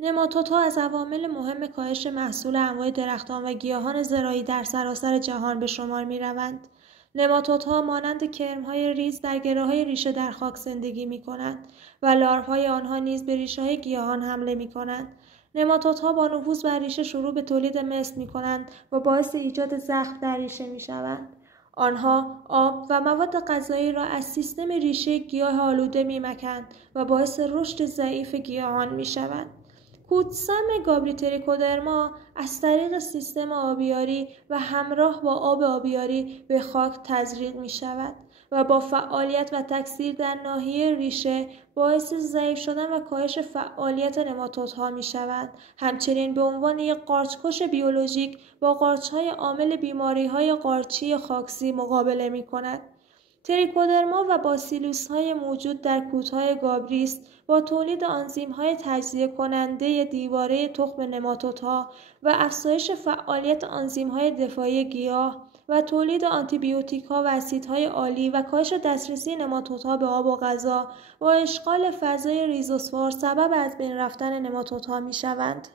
نماتودها از عوامل مهم کاهش محصول انواع درختان و گیاهان زراعی در سراسر جهان به شمار می‌روند. نماتودها مانند کرم‌های ریز در گره‌های ریشه در خاک زندگی می‌کنند و لاروهای آنها نیز به ریشه‌های گیاهان حمله می‌کنند. نماتودها با نفوذ بر ریشه شروع به تولید مثل می‌کنند و باعث ایجاد زخم در ریشه می‌شوند. آنها آب و مواد غذایی را از سیستم ریشه گیاه آلوده می‌مکند و باعث رشد ضعیف گیاهان می‌شوند. کودسم گابریتریکودرما از طریق سیستم آبیاری و همراه با آب آبیاری به خاک تزریق می شود و با فعالیت و تکثیر در ناحیه ریشه باعث ضعیف شدن و کاهش فعالیت نماتودها می شود. همچنین به عنوان یک قارچکش بیولوژیک با قارچ‌های عامل بیماری‌های قارچی خاکسی مقابله می کند. تریکودرما و باسیلوس‌های موجود در کودهای گابریس با تولید آنزیم‌های تجزیه کننده دیواره تخم نماتودها و افزایش فعالیت آنزیم‌های دفاعی گیاه و تولید آنتیبیوتیک‌ها و اسیدهای آلی و کاهش دسترسی نماتودها به آب و غذا و اشغال فضای ریزوسفار سبب از بین رفتن نماتودها می‌شوند.